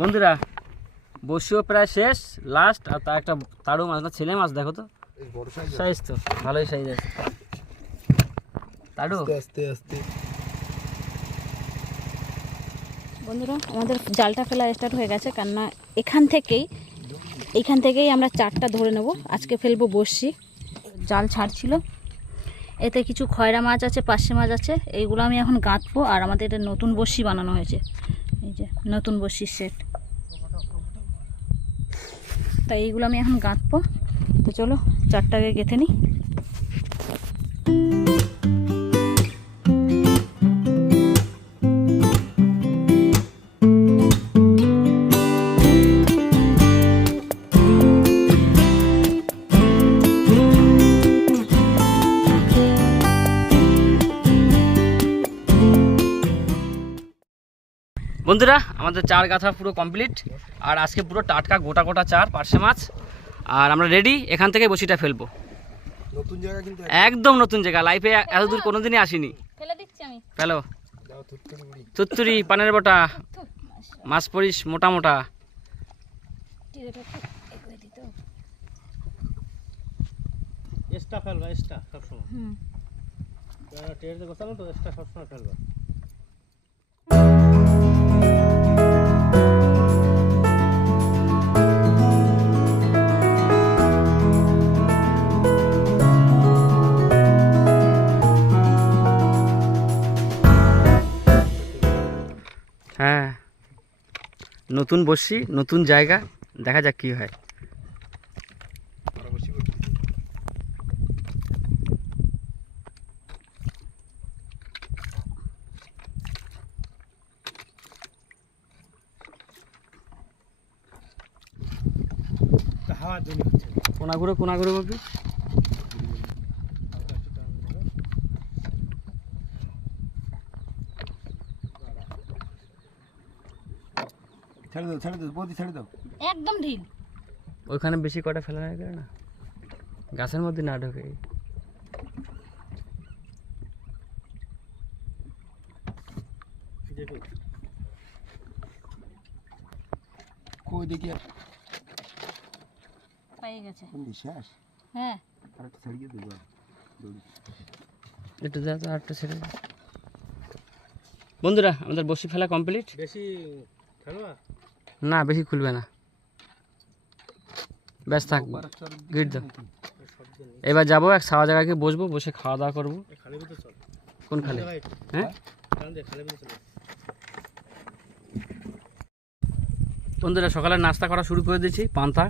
বন্ধুরা বসিও প্রায় শেষ লাস্ট আর তার একটা তারও মাছ না ছেলে মাছ দেখো তো। সাইজ তো ভালোই সাইজ আছে। তারু? আস্তে আস্তে বন্ধুরা আমাদের জালটা ফেলা স্টার্ট হয়ে গেছে কেননা এখান থেকেই এখান থেকেই আমরা চারটা ধরে নেব। আজকে ফেলব বসছি জাল ছাড়ছিল। এতে কিছু খয়রা মাছ আছে পার্শে মাছ আছে এইগুলো আমি এখন গাঁথবো আর আমাদের এটা নতুন বসি বানানো হয়েছে। এই যে, নতুন বসির সেট তাই এইগুলো আমি এখন গাঁথবো। তো চলো, চারটাকে গেঁথে নিই। বন্ধুরা আমাদের চার গাথা পুরো কমপ্লিট আর আজকে পুরো টাটকা গোটা গোটা চার পার্শে মাছ। আর আমরা রেডি এখান থেকে বসিটা ফেলব। নতুন জায়গা কিন্তু একদম নতুন জায়গা। লাইফে এত দূর কোনোদিনই আসিনি। ফেলে দিচ্ছি আমি। ফেলো। তুত্তুরি পানের বটা মাছ। পরিস মোটা মোটা। এক্সট্রা ফেলবা এক্সট্রা সবসময়। হুম। টের গোছানো তো এক্সট্রা সবসময় ফেলবা। নতুন বসি নতুন জায়গা দেখা যাক কি হয় আর বসি বসি তা হাওয়ার জন্য হচ্ছে না। কোনা ঘুরে কোনা ঘুরে বলবি হালকা একটু টান দিলে। ছেড়ে দাও ছেড়ে দাও বৌদি ছেড়ে দাও। একদম ঢিল ওইখানে বেশি কটা ফেলা হয়ে গেল না? গাছের মধ্যে না ঢোকে। কই দেখি পেয়ে গেছে। কোন হ্যাঁ। দেবো যা তো আটটা ছেড়ে দে। বন্ধুরা আমাদের বসি ফেলা কমপ্লিট বেশি ফেলবা না, বেশি খুলবে না। ব্যাস থাক গিট দাও। এবার যাব, এক সাওয়া জায়গাকে বসবো, বসে খাওয়া দাওয়া করব। কোন খালে? হ্যাঁ? বন্ধুরা, সকালে নাস্তা করা শুরু করে দিয়েছি, পান্তা।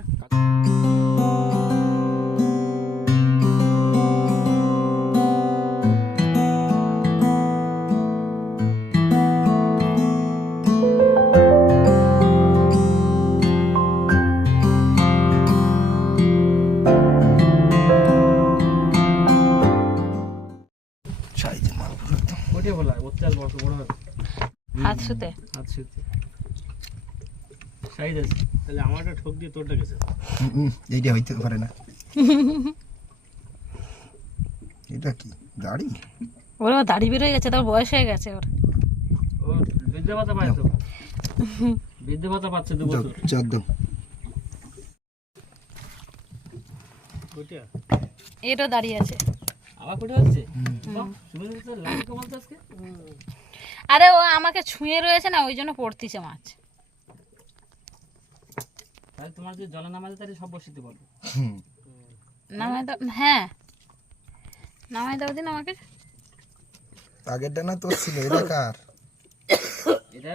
সুতে সাইজ আছে। তাহলে আমারটা ঠোক দিয়ে তোরটা গেছে। এইটা হইতে পারে না। এটা কি গাড়ি ওর দাড়ি বেরোয় গেছে তোর বয়স হয়ে গেছে ওর। বৃদ্ধ ভাতা পায় তো? বৃদ্ধ ভাতা পাচ্ছে দু বছর। চার এটা দাঁড়িয়ে আছে। আবার কোথায় হচ্ছে? বাহ, তো লাইন কমাল তো আজকে। আরে ও আমাকে ছুঁয়ে রয়েছে না ওই জন্য পড়তিছে মাছ। তাহলে তোমার যদি জলে নামাজে তাহলে সব বসিতে বলব হুম। নামাই দাও হ্যাঁ। নামাই দাও দিন আমাকে। আগেরটা না তোর ছিল এটা কার? দিতে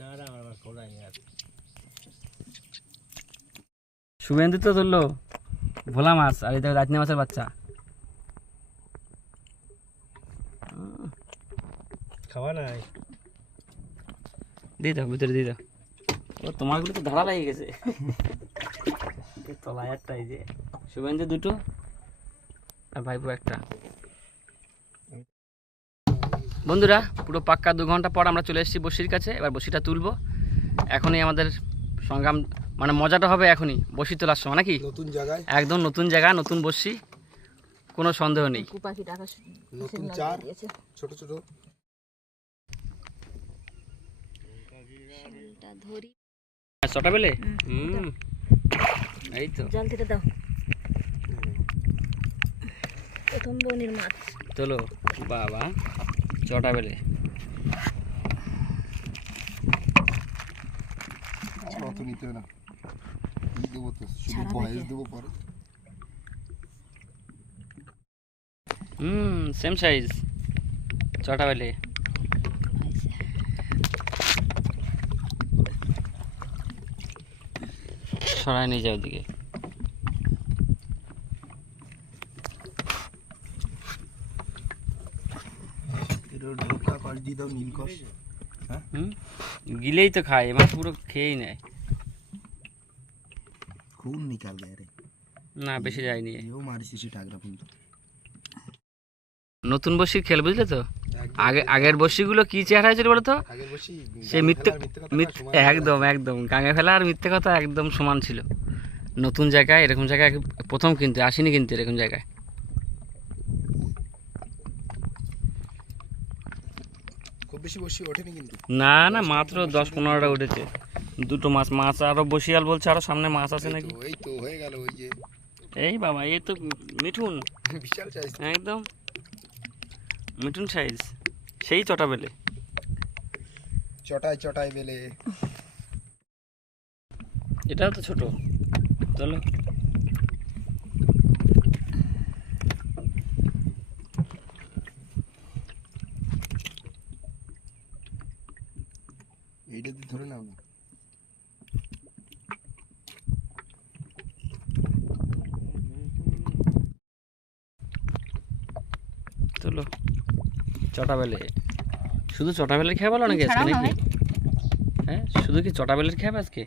না না আমার শুভেন্দু তো ধরলো ভোলা মাছ আর এটা রাজনী মাছের বাচ্চা। খাওয়া নাই। দিয়ে দাও ভিতরে দিয়ে দাও। ও তোমারগুলো তো ধারা লাগিয়ে গেছে। তলায় একটা এই যে। শুভেন্দু দুটো আর ভাইপো একটা। বন্ধুরা পুরো পাক্কা দু ঘণ্টা পর আমরা চলে এসেছি বসির কাছে এবার বসিটা তুলবো। এখনই আমাদের সংগ্রাম মানে মজাটা হবে এখনই বসি তোলার সময় নাকি? নতুন জায়গায়। একদম নতুন জায়গা নতুন বসি কোনো সন্দেহ নেই। ছোট ছোট। শালটা ধরি। ছটা বেলে? হুম এই তো। জল থেকে দাও। প্রথম বনির মাছ। চলো বাবা ছটা বেলে। অত নিতে না। দেবো তো শুধু বয়স দেবো পরে। হুম সেম সাইজ ছটা বেলে। সরাই নিয়ে যাও দিকে এর ঢোকা কষ দিয়ে দাও নীল কষ হুম? গিলেই তো খায় এবার পুরো খেয়েই নেয়। খুব নিকাল না বেশি যায়নি। এও মারিস সে কিন্তু নতুন বসি খেল বুঝলে তো? আগে আগের বসিগুলো কি চেহারা হয়েছিল বলো তো সে মিথ্যে একদম একদম। গাঙে ফেলা আর মিথ্যে কথা একদম সমান ছিল। নতুন জায়গায় এরকম জায়গায় প্রথম কিন্তু আসিনি কিন্তু এরকম জায়গায়। না না মাত্র দশ পনেরোটা উঠেছে। দুটো মাছ মাছ আরও বসিয়াল বলছে আরও সামনে মাছ আছে নাকি? এই তো হয়ে গেল ওই যে। এই বাবা এই তো মিঠুন। বিশাল সাইজ একদম। মিঠুন সাইজ সেই চটা বেলে। চটাই চটাই বেলে। এটাও তো ছোট। চলো। এইটা দিয়ে ধরে নাও না। চলো। চটা বেলে শুধু চটা বেলের খেয়ে বলো নাকি আজকে নাকি? হ্যাঁ শুধু কি চটা বেলের খেয়ে আজকে?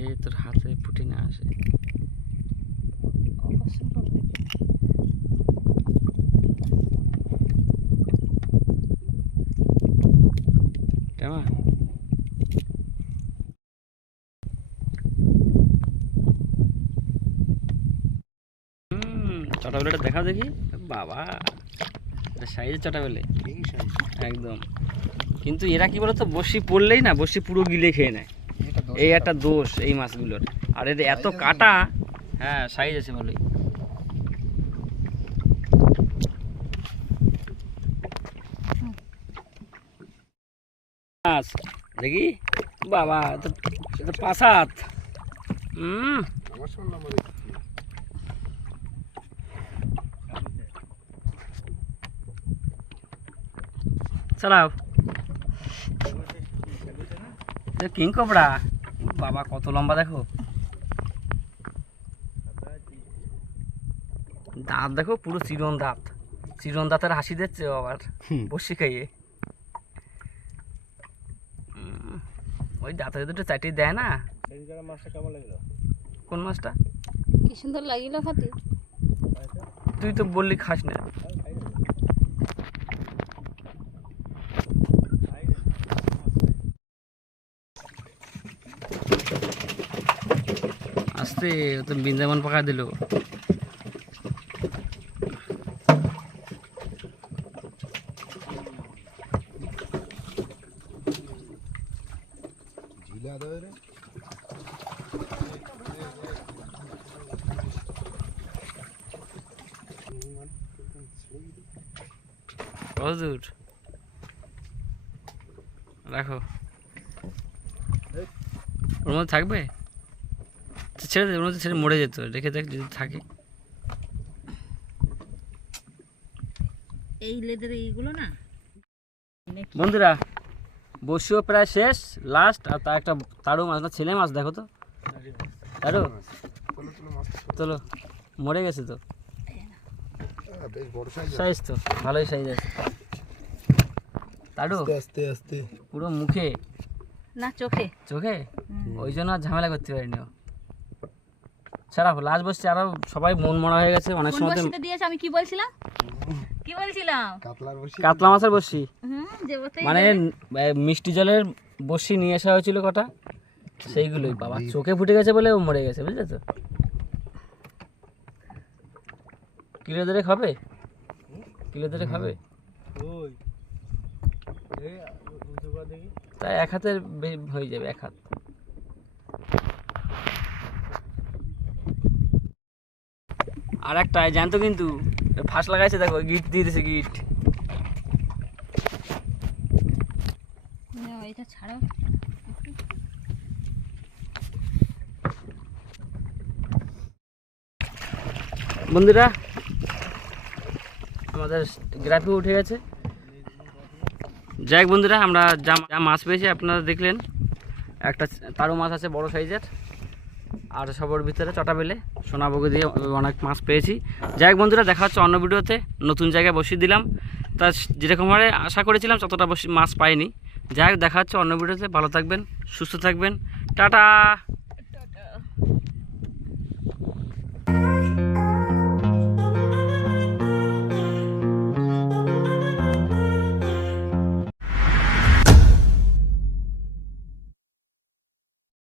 এই তোর হাতে ফুটি না আসে কেমন? হুম চটা বেলেটা দেখাও দেখি? বাবা এটা সাইজের চটা বেলে একদম। কিন্তু এরা কি বলতো বসি পড়লেই না বসি পুরো গিলে খেয়ে নেয়। এই একটা দোষ এই মাছগুলোর। আর এদের এত কাটা হ্যাঁ সাইজ আছে ভালোই মাছ দেখি? বাবা এটা পাঁচ হাত হুম চালাও। কিং কপড়া বাবা কত লম্বা দেখো। দাঁত দেখো পুরো চিরন দাঁত। চিরন দাঁতের হাসি দিচ্ছে আবার বসে খাইয়ে। উম, ওই দাঁতের দুটো চাটি দেয় না? মাছটা কেমন লাগল কোন মাছটা? কি সুন্দর লাগিল খাতে তুই তো বললি খাস না। আস্তে ও তো বৃন্দাবন পাকা দিল। রে রাখো। থাকবে? ছেড়ে দে ওর মধ্যে ছেড়ে মরে যেত রেখে দেখ যদি থাকে। এই লেদের এইগুলো না? বন্ধুরা বসিও প্রায় শেষ লাস্ট আর তার একটা তারও মাছ না ছেলে মাছ দেখো তো। তারও? চলো মরে গেছে তো। হ্যাঁ, সাইজ সাইজ তো ভালোই সাইজ আছে। তারও? আস্তে আস্তে পুরো মুখে। না চোখে। চোখে? ওই জন্য আর ঝামেলা করতে পারিনি ছাড়া লাস্ট বসছে আরও সবাই মন মরা হয়ে গেছে অনেক সময় দিয়েছে? আমি কি বলছিলাম? কি বলছিলাম? কাতলা মাছের বসি। মানে মিষ্টি জলের বসি নিয়ে আসা হয়েছিল কটা? সেইগুলোই বাবা। চোখে ফুটে গেছে বলে ও মরে গেছে বুঝলে তো কিলো ধরে খাবে কিলো ধরে খাবে ওই। এই উঁচু করে দেখি। তাই এক হাতের হয়ে যাবে এক হাত। আর একটা জানতো কিন্তু। ফাঁস লাগাইছে দেখো গিট দিয়ে দিছে গিট এটা ছাড়াও বন্ধুরা আমাদের গ্রাফি উঠে গেছে। যাই বন্ধুরা আমরা যা যা মাছ পেয়েছি আপনারা দেখলেন। একটা তারু মাছ আছে বড় সাইজের। আর সবর ভিতরে চটা পেলে সোনাবগি দিয়ে অনেক মাছ পেয়েছি। যাই হোক বন্ধুরা, দেখা হচ্ছে অন্য ভিডিওতে। নতুন জায়গায় বসিয়ে দিলাম। তা যেরকম আশা করেছিলাম, ততটা বসি মাছ পাইনি। যাই হোক, দেখা হচ্ছে অন্য ভিডিওতে। ভালো থাকবেন, সুস্থ থাকবেন। টাটা।